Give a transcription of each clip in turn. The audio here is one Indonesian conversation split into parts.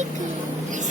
gitu ya guys.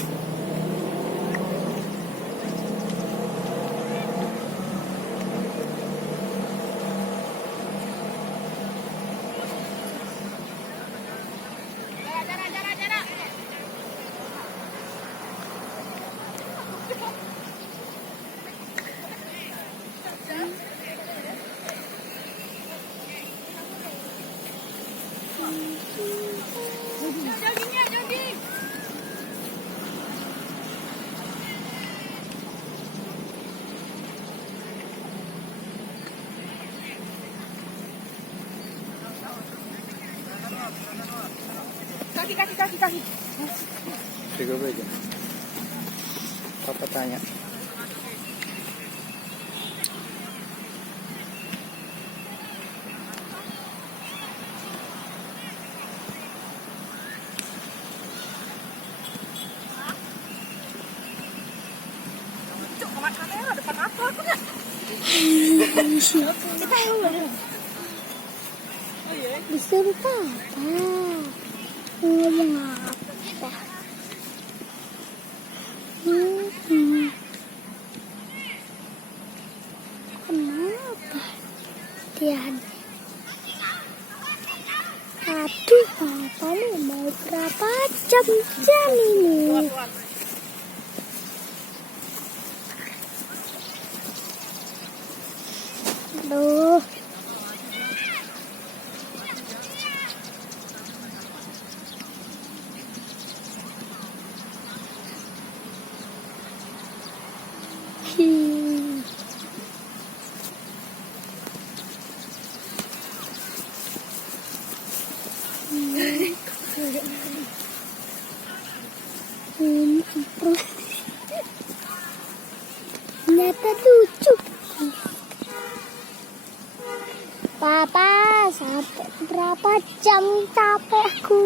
Kaki. Tiga aja. Papa tanya. Cuk, kemana kamera depan apa aku nggak? Siapa? Kita Oh iya. disuruh papa ngomong apa? Kenapa dia? Aduh, papa nih mau berapa jam ini? Aduh. Ternyata lucu. Papa, sampai berapa jam capek aku?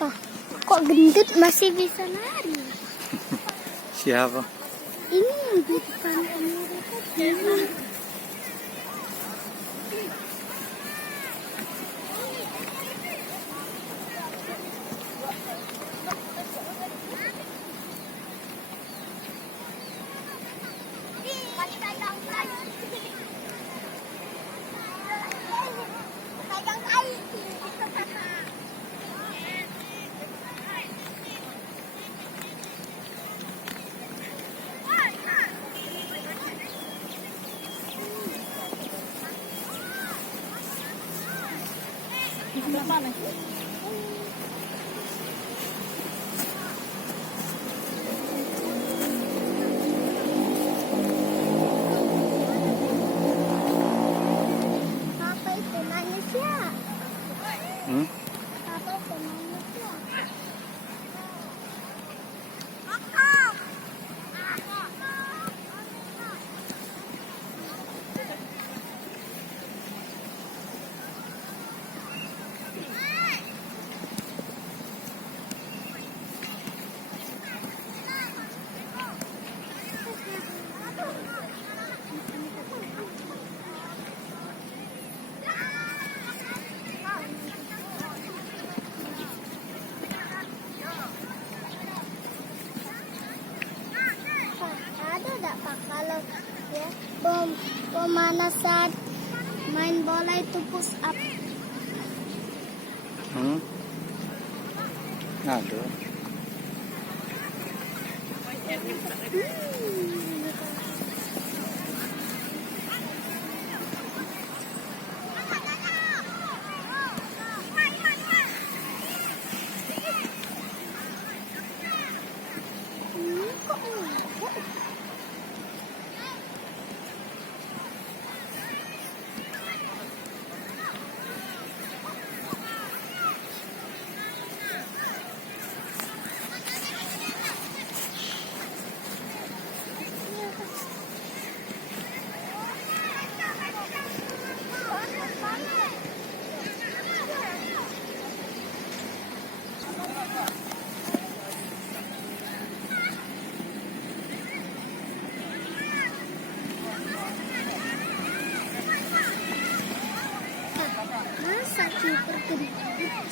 Wah, kok gendut masih bisa lari? Siapa? Ini yang di depan kamera tadi. Sebelah mana? Papa itu nangis ya? Hmm? Papa itu nangis ya? Ada enggak Pak kalau ya pemanasan main bola itu push up? Ada. Kok enggak?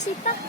Sita.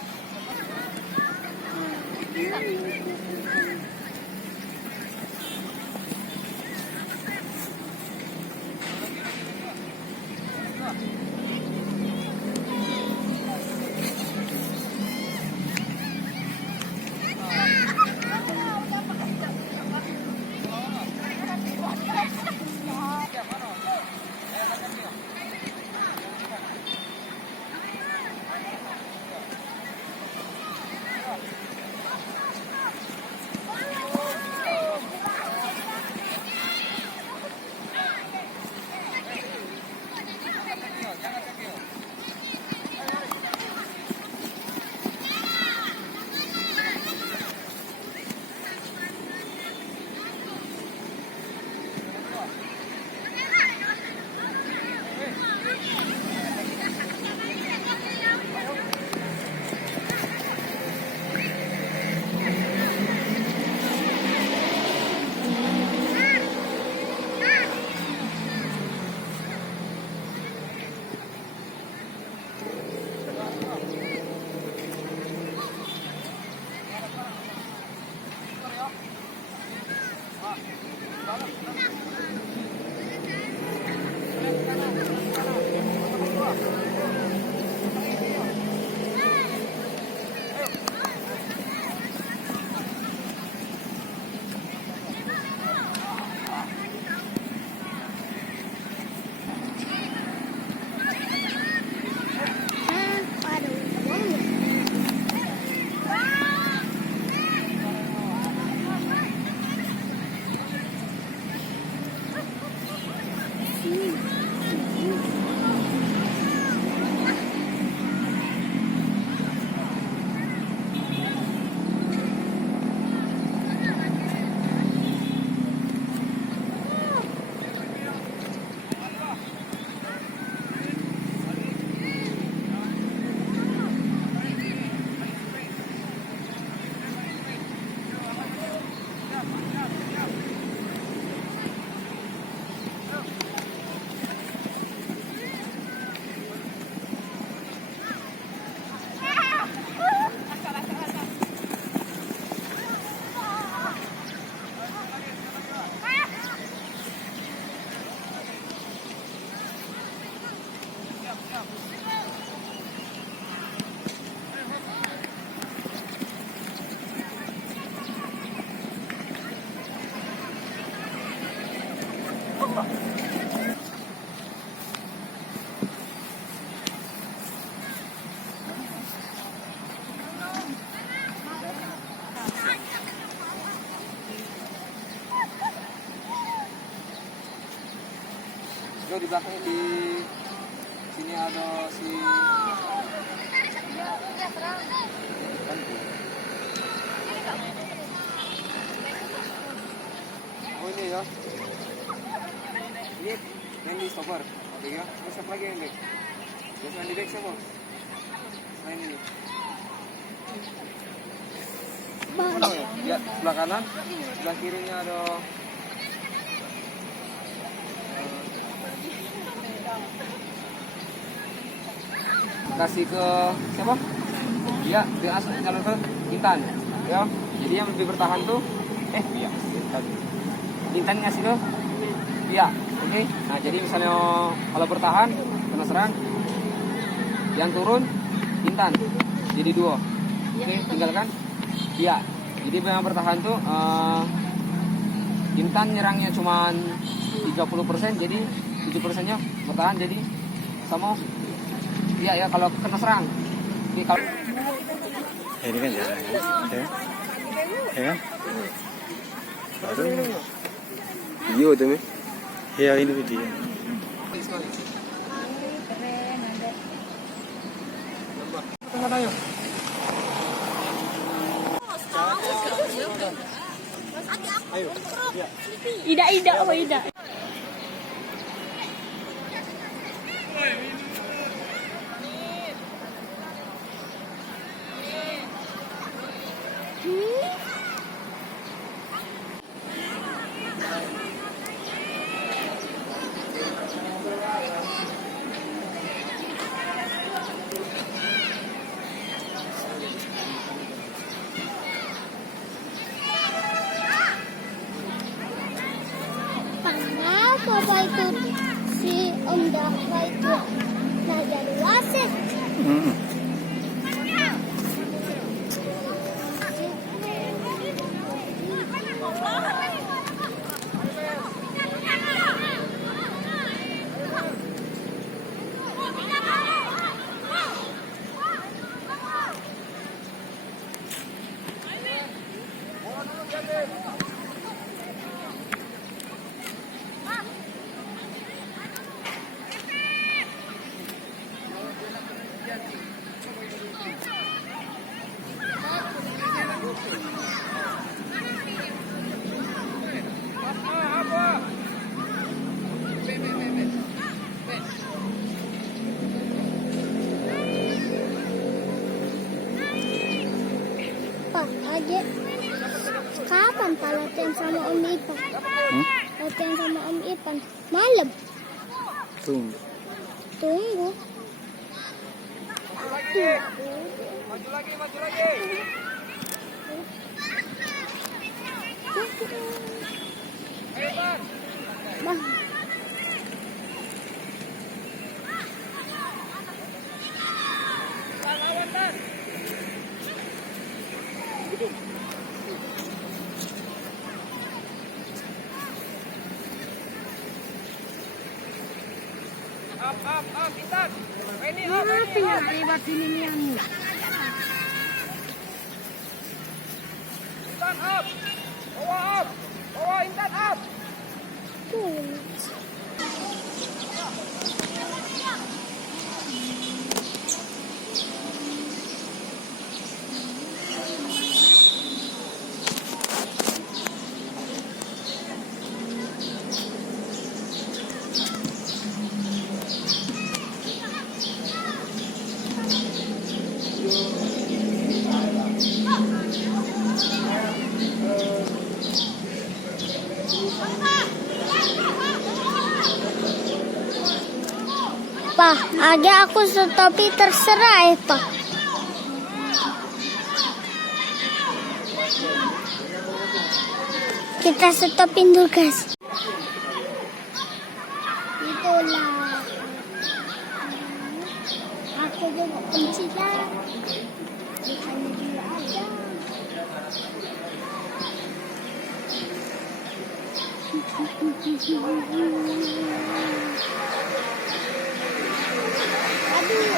Yo, di belakangnya di sini ada si oh ini ya ini yang di stopper oke ya terus apa lagi yang back terus yang di back siapa main ini ya sebelah kanan sebelah kirinya ada kasih ke siapa? Iya, dia asal calon ke Intan, ya. Jadi yang lebih bertahan tuh, iya, Intan ngasih tuh, iya, oke. Nah jadi misalnya kalau bertahan kena serang, yang turun Intan, jadi 2, oke, tinggalkan, iya. Jadi yang bertahan tuh, Intan nyerangnya cuma 30%, jadi 7%-nya bertahan, jadi sama. Iya ya kalau kena serang. Jadi kalau Ini kan jalan ya. Ya kan? Baru. video tuh nih. Ya ini video. Ida, oh Ida. Kenapa Pak itu si Om Dava itu nah jadi wasit? Pak, adik, kapan Pak latihan sama Om Ipan? Latihan sama Om Ipan malam. Tunggu. Tunggu. Maju lagi. Bang. Up, Intan. Ini up. Kenapa ya lewat sini nih yang Intan up. Bawa Intan up. Pak, ada aku stopi terserah ya Pak. Kita stopin dulu guys. Itulah. Aku juga pencilan. Hanya dia aja. Aduh,